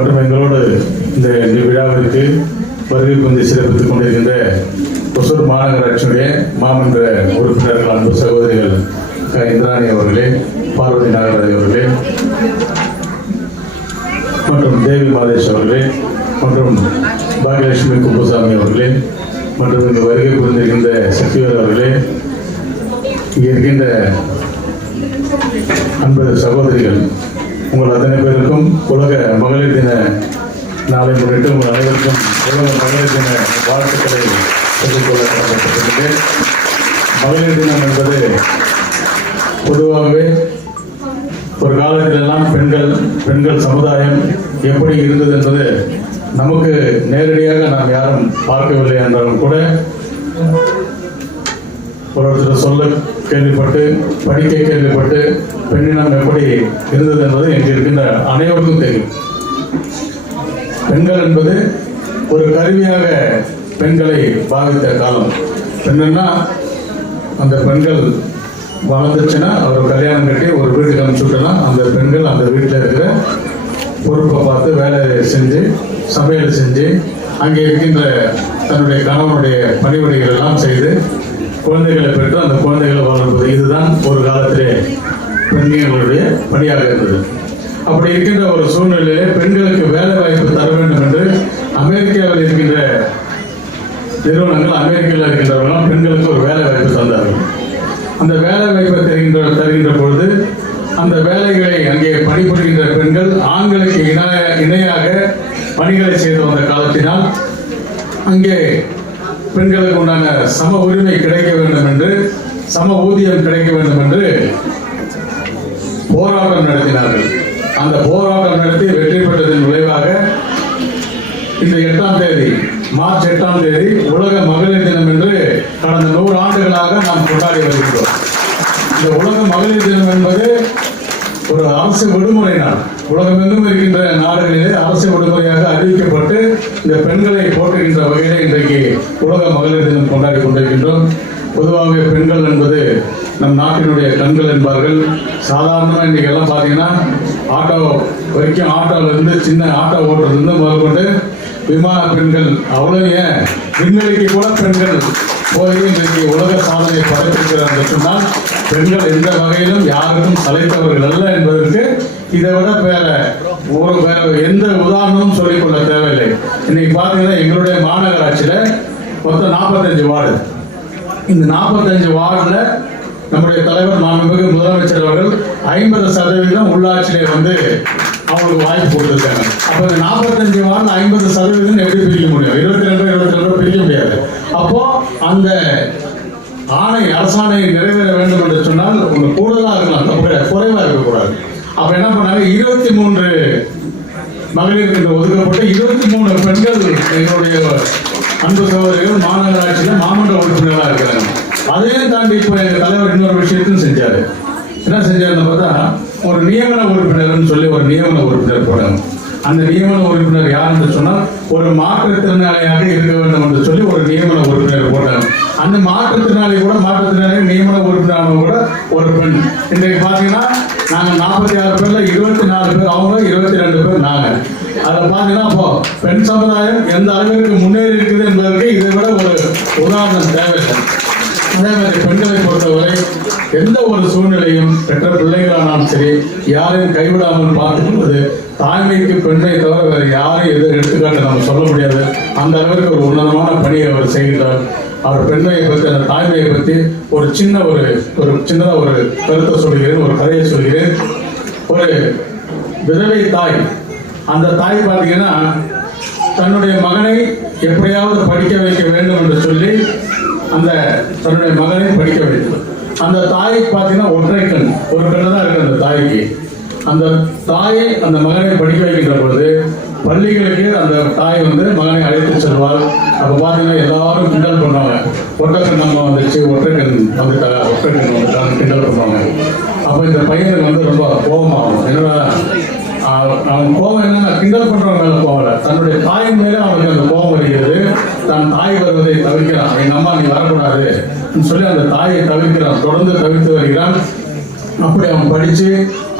மற்றும் எங்களோடு இந்த விழாவிற்கு வருகை புரிந்து சிறப்பித்துக் கொண்டிருக்கின்ற ஒசூர் மாநகராட்சியுடைய மாமன்ற உறுப்பினர்கள், அன்பு சகோதரிகள் இந்திராணி அவர்களே, பார்வதி நாகராஜ் அவர்களே மற்றும் தேவி மாதேஷ் அவர்களே மற்றும் பாகியலட்சுமி குப்புசாமி அவர்களே மற்றும் இங்கு வருகை புரிந்திருக்கின்ற சக்திவேல் அவர்களே, இங்கே இருக்கின்ற அன்பு சகோதரிகள், உங்கள் அத்தனை பேருக்கும் உலக மகளிர் தின நாளை முன்னிட்டு உங்கள் அனைவருக்கும் உலக மகளிர் தின வாழ்த்துக்களை சொல்லிக்கொள்ள கடமைப்பட்டிருக்கிறேன். மகளிர் தினம் என்பது பொதுவாகவே ஒரு காலத்திலெல்லாம் பெண்கள் சமுதாயம் எப்படி இருந்தது என்பது நமக்கு நேரடியாக நாம் யாரும் பார்க்கவில்லை என்றாலும் கூட ஒருத்தர் சொல்ல கேள்விப்பட்டு, படிக்க கேள்விப்பட்டு பெண்ணினம் எப்படி இருந்தது என்பது இங்கு இருக்கின்ற அனைவருக்கும் தெரியும். பெண்கள் என்பது ஒரு கருவியாக பெண்களை பாவித்த காலம். பெண்ணுன்னா அந்த பெண்கள் வளர்ந்துச்சுன்னா அவர் கல்யாணம் கட்டி ஒரு வீட்டுக்கு அனுப்பிச்சுட்டோன்னா அந்த பெண்கள் அந்த வீட்டில் இருக்கிற பொறுப்பை பார்த்து வேலை செஞ்சு, சமையல் செஞ்சு, அங்கே இருக்கின்ற தன்னுடைய கணவனுடைய பணிவிடைகள் எல்லாம் செய்து குழந்தைகளை பெற்று அந்த குழந்தைகளை வளர்ப்பது, இதுதான் ஒரு காலத்திலே பெண்களுடைய பணியாக இருந்தது. அப்படி இருக்கின்ற ஒரு சூழ்நிலையிலே பெண்களுக்கு வேலை வாய்ப்பு தர வேண்டும் என்று அமெரிக்காவில் இருக்கின்ற நிறுவனங்கள், அமெரிக்காவில் இருக்கின்றவர்கள் பெண்களுக்கு ஒரு வேலை வாய்ப்பு தந்தார்கள். அந்த வேலை வாய்ப்பை தருகின்ற பொழுது அந்த வேலைகளை அங்கே பணிபுரிகின்ற பெண்கள் ஆண்களுக்கு இணையாக பணிகளை செய்து வந்த காலத்தினால் அங்கே பெண்களுக்கு உண்டான சம உரிமை கிடைக்க வேண்டும் என்று, சம ஊதியம் கிடைக்க வேண்டும் என்று போராட்டம் நடத்தினார்கள். அந்த போராட்டம் நடத்தி வெற்றி பெற்றதன் விளைவாக இந்த 8ஆம் தேதி, மார்ச் 8ஆம் தேதி உலக மகளிர் தினம் என்று கடந்த 100 ஆண்டுகளாக நாம் கொண்டாடி வருகிறோம். இந்த உலக மகளிர் தினம் என்பது ஒரு அரசு விடுமுறை நாள். உலகமெங்கும் இருக்கின்ற நாடுகளிலே அரசு விடுமுறையாக அறிவிக்கப்பட்டு இந்த பெண்களை போற்றுகின்ற வகையிலே இன்றைக்கு உலக மகளிர் தினம் கொண்டாடி கொண்டிருக்கின்றோம். பொதுவாகவே பெண்கள் என்பது நம் நாட்டினுடைய கண்கள் என்பார்கள். சாதாரணமாக இன்றைக்கு எல்லாம் பார்த்தீங்கன்னா ஆட்டோ வரைக்கும், ஆட்டோவிலிருந்து சின்ன ஆட்டோ ஓட்டுறதுலேருந்து முதற்கொண்டு விமான பெண்கள், அவ்வளோ ஏன் விண்வெளிக்கு கூட பெண்கள் போய் இன்றைக்கு உலக சாதனை படைத்திருக்கிறார் என்று சொன்னால் பெண்கள் எந்த வகையிலும் யாருக்கும் சளைத்தவர்கள் அல்ல என்பதற்கு இதை விட வேற எந்த உதாரணமும் சொல்லிக்கொள்ள தேவையில்லை. இன்னைக்கு பார்த்தீங்கன்னா எங்களுடைய மாநகராட்சியில் மொத்தம் 45 வார்டு. இந்த 45 வார்டில் நம்முடைய தலைவர் மாண்புமிகு முதலமைச்சர் அவர்கள் 50% உள்ளாட்சியிலே வந்து அவங்களுக்கு வாய்ப்பு கொடுத்துருக்காங்க. அப்போ இந்த 45 வார்டில் 50% எப்படி பிரிக்க முடியும்? 22 பிரிக்க முடியாது. அப்போ அந்த ஆணை, அரசாணை நிறைவேற வேண்டும் என்று சொன்னால் உங்களுக்கு கூடுதலாக இருக்கலாம், தப்பு, குறைவாக இருக்கக்கூடாது. அப்ப என்ன பண்ணாங்க, 23 மகளிருக்கு ஒதுக்கப்பட்டு 23 பெண்கள் எங்களுடைய அன்பு சகோதரிகள் மாநகராட்சியில் மாமன்ற உறுப்பினராக இருக்கிறாங்க. அதையும் தாண்டி இப்போ எங்கள் தலைவர் இன்னொரு விஷயத்தையும் செஞ்சாரு. என்ன செஞ்சாருன்னு பார்த்தா, ஒரு நியமன உறுப்பினர்னு சொல்லி ஒரு நியமன உறுப்பினர் போட்டாங்க. அந்த நியமன உறுப்பினர் யார் என்று சொன்னால் ஒரு மாற்றுத்திறனாளியாக இருக்க வேண்டும் என்று சொல்லி ஒரு நியமன உறுப்பினர் போட்டாங்க. அந்த மாற்றுத்திறனாளி நியமன உறுப்பினர் கூட ஒரு பெண். இன்றைக்கு பார்த்தீங்கன்னா நாங்கள் 46 பேர்ல 24 பேர் அவங்க, 22 பேர் நாங்கள். அதில் பார்த்தீங்கன்னா இப்போ பெண் சமுதாயம் எந்த அளவிற்கு முன்னேறி இருக்குது என்பதற்கு இதை விட ஒரு உதாரணம் தேவையில்லை. அதே மாதிரி பெண்களை பொறுத்தவரை எந்த ஒரு சூழ்நிலையும் பெற்ற பிள்ளைகளானாலும் சரி யாரையும் கைவிடாமல் பார்த்துக் கொள்வது, தாய்மைக்கு பெண்ணை தவிர வேறு யாரையும் எடுத்துக்காட்டு நம்ம சொல்ல முடியாது. அந்த அளவிற்கு ஒரு உன்னதமான பணியை அவர் செய்கிறார். அவர் பெண்மையை பற்றி, அந்த தாய்மையை பற்றி ஒரு சின்னதாக ஒரு கருத்தை சொல்கிறேன், ஒரு கதையை சொல்கிறேன். ஒரு விதவை தாய், அந்த தாய் பார்த்தீங்கன்னா தன்னுடைய மகனை எப்படியாவது படிக்க வைக்க வேண்டும் என்று சொல்லி அந்த தன்னுடைய மகனை படிக்க வைத்தார். அந்த தாய்க்கு பார்த்தீங்கன்னா ஒற்றை கண், ஒரு கண்ணு தான் இருக்கு அந்த தாய்க்கு. அந்த தாயை அந்த மகனை படிக்க வைக்கின்ற பொழுது பள்ளிகளுக்கு அந்த தாய் வந்து மகனை அழைத்து செல்வார். அப்போ பார்த்தீங்கன்னா எல்லாரும் கிண்டல் பண்ணுவாங்க, ஒற்றைக்கண் நம்ம வந்துச்சு, ஒற்றைக்கண் வந்துட்டாங்க, ஒற்றைக்கண் வந்துட்டாங்க கிண்டல் பண்ணுவாங்க. அப்போ இந்த பையனுக்கு வந்து ரொம்ப கோபமாகும். என்னடா அவன் கோபம் என்னன்னா கிண்டல் பண்றவங்க மேல போகல, தன்னுடைய தாயின் மேலே அவனுக்கு அந்த கோபம் வருகிறது. தன் தாய் வருவதை தவிர்க்கிறான். எங்க அம்மா நீ வரக்கூடாது சொல்லி அந்த தாயை தவிர்க்கிறான், தொடர்ந்து தவிர்த்து வருகிறான். அப்படி அவன் படிச்சு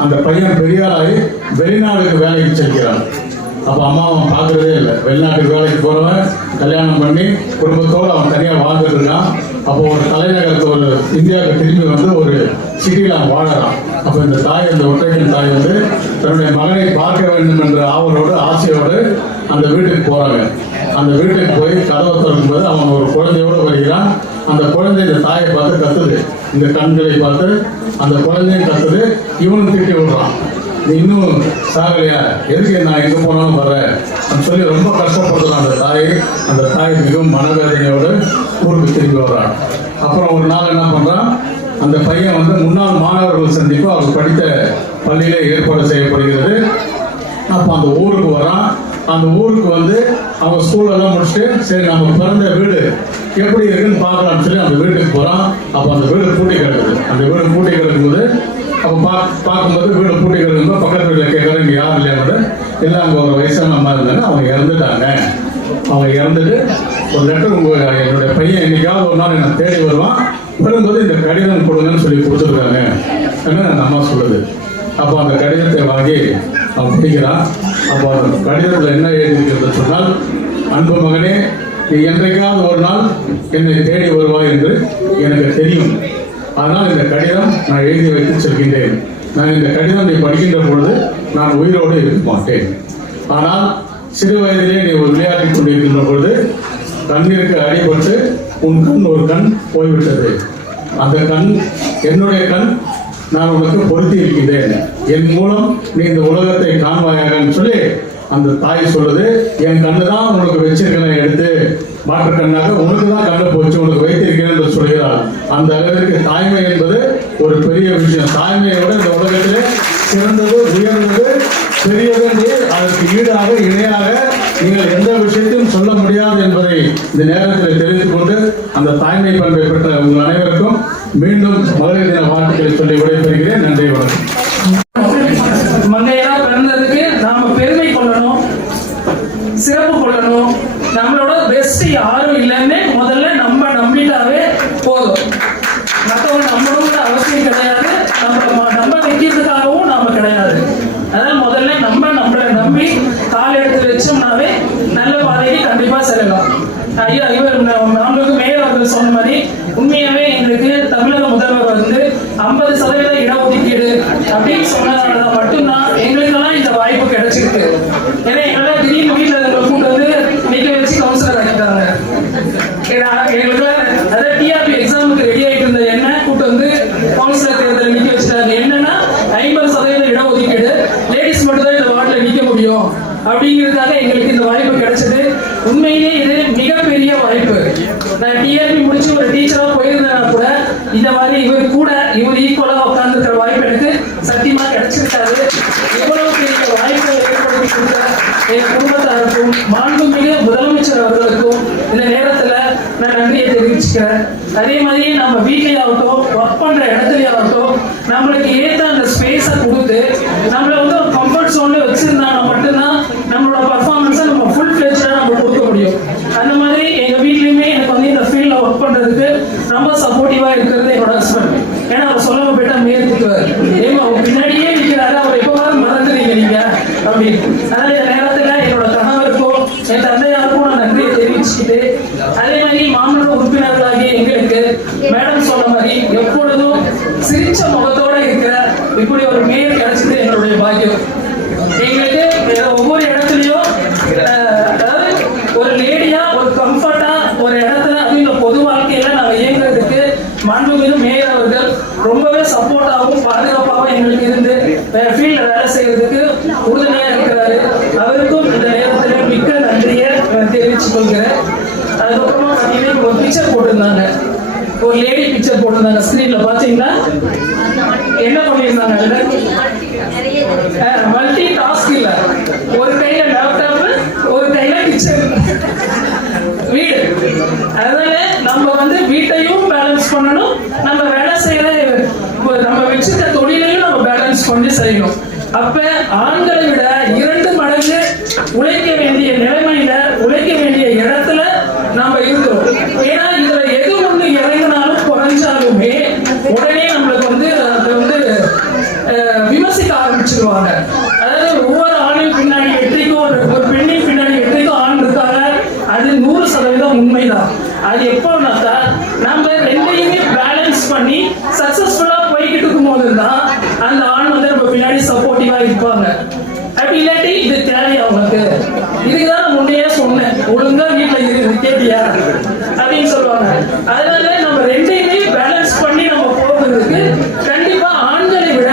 அந்த பையன் பெரியாராகி வெளிநாடுக்கு வேலைக்கு செல்கிறான். அப்போ அம்மா அவன் பார்க்கறதே இல்லை. வெளிநாட்டுக்கு வேலைக்கு போகிறவன் கல்யாணம் பண்ணி குடும்பத்தோடு அவன் தனியாக வாழ்ந்துட்டு இருக்கான். அப்போ ஒரு தலைநகரத்து ஒரு இந்தியாவுக்கு திரும்பி வந்து ஒரு சிட்டியில் அவன் வாழறான். அப்போ இந்த தாய், இந்த ஒற்றைக்கன் தாய் வந்து தன்னுடைய மகனை பார்க்க வேண்டும் என்ற ஆவலோடு ஆசையோடு அந்த வீட்டுக்கு போகிறாங்க. அந்த வீட்டுக்கு போய் கதவை திறக்கும்போது அவன் ஒரு குழந்தையோடு வருகிறான். அந்த குழந்தை இந்த தாயை பார்த்து கத்துது, இந்த கண்களை பார்த்து அந்த குழந்தையும் கத்துது. இவனும் திட்டி விடுறான், நீ இன்னும் சாகலையா, எதுக்கு நான் எங்கே போனாலும் வர்றேன் அப்படின்னு சொல்லி ரொம்ப கஷ்டப்படுறான் அந்த தாய். அந்த தாய் மிகவும் மனவேதனையோடு ஊருக்கு திரும்பி வர்றான். அப்புறம் ஒரு நாள் என்ன பண்ணுறான், அந்த பையன் வந்து முன்னாள் மாணவர்கள் சந்திப்பு அவர் படித்த பள்ளியிலே ஏற்பாடு செய்யப்படுகிறது. அப்போ அந்த ஊருக்கு வரான். அந்த ஊருக்கு வந்து அவன் ஸ்கூலெல்லாம் முடிச்சுட்டு சரி நம்ம பிறந்த வீடு எப்படி இருக்குன்னு பார்க்கலாம்னு சொல்லி அந்த வீட்டுக்கு போகிறான். அப்போ அந்த வீடு பூட்டி கிடக்குது. அந்த வீடு பூட்டி கிடக்கும்போது அப்போ பார்க்கும்போது வீடு பூட்டி கிடக்கும்போது பக்கத்து வீட்டில் கேட்குறேன் இங்கே யாரும் இல்லையானது. இல்லை அங்கே ஒரு வயசான அம்மா இருந்தாங்க, அவங்க இறந்துட்டாங்க. அவங்க இறந்துட்டு ஒரு லெட்டர் என்னுடைய பையன் என்னைக்காவது ஒரு நாள் என்னை தேடி வருவான், வரும்போது இந்த கடிதம் கொடுங்கன்னு சொல்லி கொடுத்துருக்காங்க அந்த அம்மா சொல்லுது. அப்போ அந்த கடிதத்தை வாங்கி அவன் படிக்கிறான். அப்போ அந்த கடிதத்தில் என்ன எழுதியிருக்கிறது சொன்னால், அன்பு மகனே, நீ என்றைக்காவது ஒரு நாள் என்னை தேடி வருவாய் என்று எனக்கு தெரியும். அதனால் இந்த கடிதம் நான் எழுதி வைத்து செல்கின்றேன். நான் இந்த கடிதம் நீ படிக்கின்ற பொழுது நான் உயிரோடு இருக்க மாட்டேன். ஆனால் சிறு வயதிலே நீ ஒரு விளையாட்டிக் கொண்டிருக்கின்ற பொழுது கண்ணிற்கு அடிபட்டு உன் கண் ஒரு கண் போய்விட்டது. அந்த கண் என்னுடைய கண், நான் உனக்கு பொருத்தி இருக்கின்றேன். என் மூலம் நீ இந்த உலகத்தை காண்பாயாகன்னு சொல்லி அந்த தாய் சொல்லுது. என் கண்ணு தான் உனக்கு வச்சிருக்கேன், எடுத்து மாற்று கண்ணாக உனக்கு தான் கண்ணு போச்சு, உனக்கு வைத்திருக்கிறேன் என்று சொல்கிறார். அந்த அளவிற்கு தாய்மை என்பது ஒரு பெரிய விஷயம். தாய்மையோட இந்த உலகத்திலே சிறந்தது, உயர்ந்தது, பெரியது என்று அதற்கு ஈடாக இணையாக நீங்கள் எந்த விஷயத்தையும் சொல்ல முடியாது என்பதை இந்த நேரத்தில் தெரிவித்துக் கொண்டு அந்த தாய்மை பண்பை பெற்ற உங்கள் அனைவருக்கும் மீண்டும் மகளிர் தின வாழ்த்துக்களை சொல்லி விடைபெறுகிறேன். நன்றி, வணக்கம். மங்கையரா பிறந்ததுக்கு நாம பெருமை கொள்ளணும், சிறப்பு கொள்ளணும். நம்மளோட பெஸ்ட் யாரும் இல்லைன்னு முதல்ல நம்ம நம்பிட்டாவே போதும். மற்றவங்க நம்பணுங்கிற அவசியம் கிடையாது, நம்ம வைக்கிறதுக்காகவும் நாம கிடையாது. அதனால முதல்ல நம்மளை நம்பி கால் எடுத்து வச்சோம்னாவே நல்ல பாதைக்கு கண்டிப்பா செல்லலாம். ஐயா இவர் நம்மளுக்கு மேயர் அவர்கள் சொன்ன மாதிரி உண்மையாவே எங்களுக்கு தமிழக முதல்வர் வந்து 50% இடஒதுக்கீடு அப்படின்னு சொன்னதால மட்டும்தான் எங்களுக்கெல்லாம் இந்த வாய்ப்பு கிடைச்சிருக்கு. ஏன்னா எங்களால் திடீர்னு வீட்டில் கூட்டு வந்து நிக்க வச்சு கவுன்சிலர் ஆகிட்டாங்க. எங்களுக்கு அதாவது டிஆர்பி எக்ஸாமுக்கு ரெடி ஆகிட்டு இருந்த என்ன கூட்டு வந்து கவுன்சிலர் தேர்தல் நிக்க வச்சுட்டாங்க. என்னன்னா 50% இடஒதுக்கீடு, லேடிஸ் மட்டும் தான் இந்த வார்டில் நிக்க முடியும் அப்படிங்கிறதுக்காக எங்களுக்கு இந்த வாய்ப்பு கிடைச்சது. உண்மையிலே இது மிகப்பெரிய வாய்ப்பு. நான் டிஆர்பி முடிச்சு ஒரு டீச்சரா போயிருந்தேன்னா கூட இந்த மாதிரி இவர் ஈக்குவலா உட்கார்ந்து இருக்கிற வாய்ப்பு எனக்கு சத்தியமா கிடைச்சிருக்காது. எவ்வளவு பெரிய வாய்ப்பை ஏற்படுத்தி கொடுத்த என் குடும்பத்தாருக்கும் மாண்புமிகு முதலமைச்சர் அவர்களுக்கும் இந்த நேரத்துல நான் நன்றியை தெரிவிச்சுக்கிறேன். அதே மாதிரி நம்ம வீட்லயாகட்டும், ஒர்க் பண்ற இடத்துலயாகட்டும், நம்மளுக்கு ஏற்ற அந்த ஸ்பேஸை கொடுத்து நம்மள வந்து ஒரு கம்ஃபர்ட் ஜோன்ல வச்சிருந்தாங்க மட்டும்தான் நம்மளோட பர்ஃபார்மன்ஸை நம்ம ஃபுல் ஃபிளெஜ்டா நம்ம கொடுக்க முடியும். அந்த மாதிரி எங்க வீட்லயுமே எனக்கு வந்து இந்த ஃபீல்ட்ல ஒர்க் பண்றதுக்கு ரொம்ப சப்போர்ட்டிவா இருக்கிறது என்னோட ஹஸ்பண்ட். ஏன்னா அவர் சொல்லாம போயிட்டா மேற்குவார், ஏமா அவர் பின்னாடியே நிற்கிறாரு, அவர் எப்பவாவது மறந்துடுறீங்க நீங்க அப்படின்னு. அதனால இந்த நேரத்துல என்னோட கணவருக்கும் என் தந்தையாருக்கும் நான் நன்றியை தெரிவிச்சுக்கிட்டு, அதே மாதிரி மாமன்ற உறுப்பினர்களாகிய எங்களுக்கு மேடம் சொன்ன மாதிரி எப்பொழுதும் சிரிச்ச முகத்தோட இருக்கிற இப்படி ஒரு மேயர் கிடைச்சது என்னுடைய பாக்கியம். எங்களுக்கு ஒவ்வொரு இடத்துலயும் அதாவது ஒரு லேடியா ஒரு கம்ஃபர்ட்டா ஒரு இடத்துல அப்படின்ற பொது வாழ்க்கையில நாங்க இயங்குறதுக்கு மாண்புமிகு மேயர் அவர்கள் ரொம்பவே சப்போர்ட்டாகவும் பாதுகாப்பாகவும் எங்களுக்கு இருந்து ஃபீல்ட்ல வேலை செய்யறதுக்கு உறுதுணையா இருக்கிறாரு. அவருக்கும் இந்த நேரத்தில் மிக்க நன்றியை தெரிவித்துக் கொள்கிறேன். அதுக்கப்புறமா பார்த்தீங்கன்னா ஒரு பிக்சர் போட்டிருந்தாங்க, ஒரு லேடி பிக்சர் போட்டிருந்தாங்க ஸ்கிரீன்ல பாத்தீங்கன்னா. என்ன பண்ணியிருந்தாங்க, மல்டி டாஸ்க் இல்ல, ஒரு கையில லேப்டாப் ஒரு கையில கிச்சன் வீடு. அதனால நம்ம வந்து வீட்டையும் பேலன்ஸ் பண்ணணும், நம்ம வேலை செய்யற நம்ம வச்சிருக்க தொழிலையும் நம்ம பேலன்ஸ் பண்ணி செய்யணும். அப்ப ஆண்களை விட 2 மடங்கு உழைக்க வேண்டிய நிலைமையில, உழைக்க வேண்டிய இடத்துல நம்ம இருக்கிறோம். ஏன்னா இதுல எது ஒண்ணு இறங்கினாலும் குறைஞ்சாலுமே உடனே நம்மளுக்கு வந்து அதை வந்து விமர்சிக்க ஆரம்பிச்சிருவாங்க. அதாவது ஒவ்வொரு ஆணையும் பின்னாடி வெற்றிக்கும் ஒரு உண்மைதான். அது எப்போனாக்கா நம்ம ரெண்டையுமே பேலன்ஸ் பண்ணி சக்சஸ்ஃபுல்லா போய்கிட்டு இருக்கும் போது தான் அந்த ஆண் வந்து நம்ம பின்னாடி சப்போர்ட்டிவா இருப்பாங்க. அப்படி இல்லாட்டி இது தேவை அவங்களுக்கு. இதுக்குதான் நான் முன்னையே சொன்னேன், ஒழுங்கா வீட்டுல இருக்கு கேட்டியா அப்படின்னு சொல்லுவாங்க. அதனால நம்ம ரெண்டையுமே பேலன்ஸ் பண்ணி நம்ம போகிறதுக்கு கண்டிப்பா ஆண்களை விட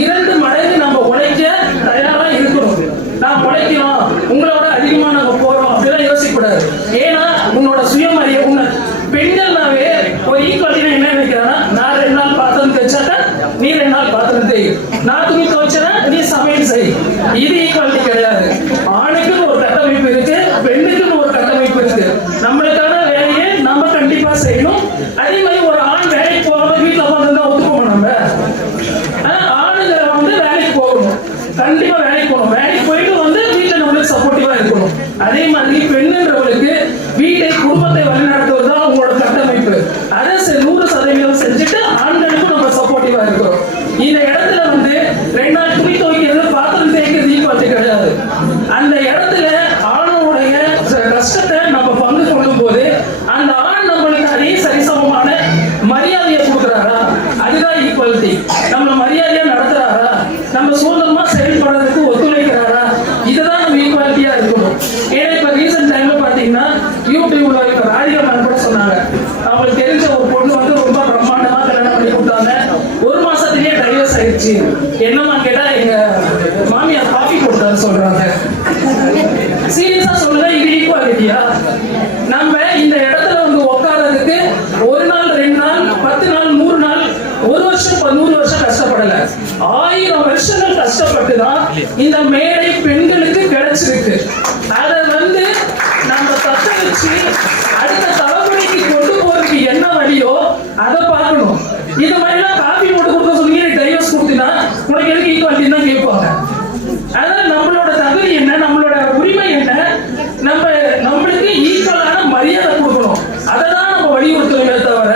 2 மடங்கு நம்ம உழைக்க தயாரா இருக்கணும். நான் உழைக்கிறோம், உங்களோட அதிகமா நம்ம போறோம் அப்படிலாம் யோசிக்க கூடாது. ஏன்னா உன்னோட சுயமரியாதை உன்னை பெண்கள்னாவே ஒரு ஈக்குவாலிட்டி என்ன நினைக்கிறான்னா, நான் 2 நாள் பாத்திரம் தைச்சாக்க நீ 2 நாள் பாத்திரம் தேய், நான் துணி துவைச்சேன்னா நீ சமையல் செய். இது ஈக்குவாலிட்டி கிடையாது. ஆணுக்குன்னு ஒரு கட்டமைப்பு இருக்கு, பெண்ணுக்குன்னு ஒரு கட்டமைப்பு இருக்கு. நம்மளுக்கான வேலையை நம்ம கண்டிப்பா செய்யணும். அதே மாதிரி ஒரு ஆண் வேலைக்கு போகாம வீட்டுல உட்காந்து ஒத்துக்கோம். நம்ம ஆணுங்க வந்து வேலைக்கு போகணும், கண்டிப்பா வேலைக்கு போகணும். வேலைக்கு போயிட்டு வந்து வீட்டுல நம்மளுக்கு சப்போர்ட்டிவா இருக்கணும். அதே மாதிரி பெண்ணுன்றவங்களுக்கு வீட்டை குடும்பத்தை வழிநடத்துவதுதான் உங்களோட கட்டமைப்பு. அதை 100% செஞ்சுட்டு ஆண்களுக்கும் நம்ம சப்போர்ட்டிவா இருக்கிறோம். இந்த இடத்துல வந்து 2 நாள் துணி துவைக்கிறது பாத்திரம் தேய்க்கிறது ஈக்குவாலிட்டி கிடையாது. அந்த இடத்துல ஆணுடைய கஷ்டத்தை நம்ம பங்கு கொள்ளும் போது அந்த ஆண் நம்மளுக்கு அதே சரிசமமான மரியாதையை கொடுக்குறாரா, அதுதான் ஈக்குவாலிட்டி. நம்ம மரியாதையா நடத்துறாரா, நம்ம சுதந்திரமா செயல்படுறதுக்கு ஒத்துழைக்கிறாரா, இதுதான் நம்ம ஈக்குவாலிட்டியா இருக்கணும். ஏன்னா இப்ப ரீசெண்ட் டைம்ல பாத்தீங்கன்னா யூடியூப்ல இப்ப ராதிகா மேம் கூட சொன்னாங்க, அவங்களுக்கு தெரிஞ்ச ஒரு பொண்ணு வந்து ரொம்ப பிரம்மாண்டமா கல்யாணம் பண்ணி கொடுத்தாங்க, 1 மாசத்திலேயே டைவர்ஸ் ஆயிடுச்சு. என்னமா கேட்டா எங்க மாமியார் காஃபி கொடுத்தான்னு சொல்றாங்க. சீரியஸா சொல்லுங்க, இது ஈக்குவாலிட்டியா? நம்ம இந்த இடத்துல வந்து உட்கார்றதுக்கு 1 நாள் 2 நாள் 10 நாள் 100 நாள் 1 வருஷம் 100 வருஷம் கஷ்டப்படல, 1000 வருஷங்கள் கஷ்டப்பட்டு தான் இந்த மேடை பெண்களுக்கு கிடைச்சிருக்கு. அதை வந்து நம்ம தக்க வச்சு அடுத்த தலைமுறைக்கு கொண்டு போறதுக்கு என்ன வழியோ அதை பார்க்கணும். இது மாதிரிலாம் காபி போட்டு கொடுக்க சொல்லி டைவர்ஸ் கொடுத்தீங்கன்னா உனக்கு எதுக்கு ஈக்குவாலிட்டி தான் கேட்பாங்க. அதனால நம்மளோட தகுதி என்ன, நம்மளோட உரிமை என்ன, நம்மளுக்கு ஈக்குவலான மரியாதை கொடுக்கணும். அதை தான் நம்ம வலியுறுத்தணுமே தவிர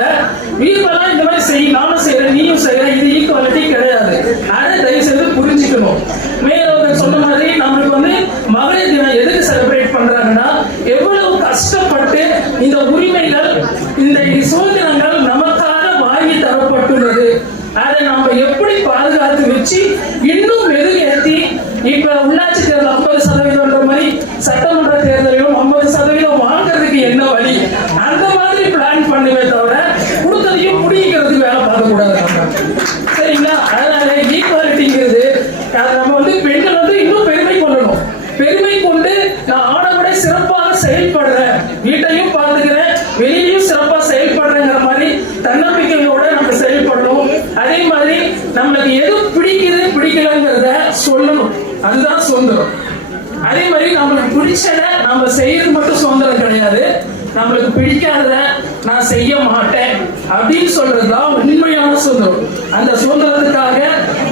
ஈக்குவலா இந்த மாதிரி செய்யும், நானும் செய்யறேன் நீயும் செய்யற, இது ஈக்குவாலிட்டி கிடையாது. அதை தயவு செய்து புரிஞ்சுக்கணும். மேலும் சொன்ன மாதிரி நம்மளுக்கு வந்து மகளிர் தினம் எதுக்கு செலிப்ரேட் பண்றாங்கன்னா, எவ்வளவு கஷ்டப்பட்டு இந்த உரிமைகள் இந்த சுதந்திரங்கள் நமக்காக வாங்கி தரப்பட்டுள்ளது, அதை நம்ம எப்படி பாதுகாத்து வச்சு இன்னும் மெருகேற்றி இப்ப உள்ளாட்சி தேர்தல் 50% மாதிரி சட்டமன்ற தேர்தலிலும் 50% வாங்குறதுக்கு என்ன வழி, அந்த மாதிரி பிளான் பண்ணுவே தவிர கொடுத்ததையும் பிடிக்கிறதுக்கு வேலை பார்க்க கூடாது நம்ம. சரிங்களா? அதனால ஈக்குவாலிட்டிங்கிறது நம்ம வந்து பெண்கள் வந்து இன்னும் பெருமை கொள்ளணும். பெருமை கொண்டு நான் ஆணை விட சிறப்பாக செயல்படுறேன், வீட்டையும் பார்த்துக்கிறேன், வெளியிலையும் சிறப்பா செயல்படுறேங்கிற மாதிரி தன்னம்பிக்கையோட நம்ம செயல்படணும். அதே மாதிரி நம்மளுக்கு எது பிடிக்குது பிடிக்கலங்கிறத சொல்லணும், அதுதான் சுதந்திரம். அதே மாதிரி நம்மளுக்கு பிடிச்சத நம்ம செய்யறது மட்டும் சுதந்திரம் கிடையாது, நம்மளுக்கு பிடிக்காதத நான் செய்ய மாட்டேன் அப்படின்னு சொல்றதுதான் உண்மையான சுதந்திரம். அந்த சுதந்திரத்துக்காக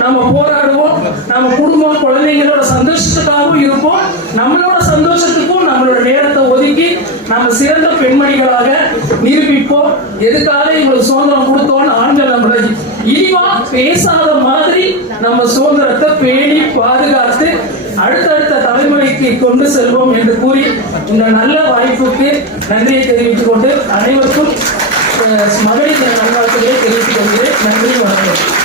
நம்ம போராடுவோம், நம்ம குடும்பம் குழந்தைங்களோட சந்தோஷத்துக்காகவும் இருப்போம், நம்மளோட சந்தோஷத்துக்கும் நம்மளோட நேரத்தை ஒதுக்கி நம்ம சிறந்த பெண்மணிகளாக நிரூபிப்போம். எதுக்காக இவங்களுக்கு சுதந்திரம் கொடுத்தோம்னு ஆண்கள் நம்மளை இழிவா பேசாத மாதிரி நம்ம சுதந்திரத்தை பேணி பாதுகாத்து அடுத்தடுத்த தலைமுறைக்கு கொண்டு செல்வோம் என்று கூறி இந்த நல்ல வாய்ப்புக்கு நன்றியை தெரிவித்துக் கொண்டு அனைவருக்கும் மகளிர் தின நல்வாழ்த்துக்களை தெரிவித்துக் கொள்கிறேன். நன்றி, வணக்கம்.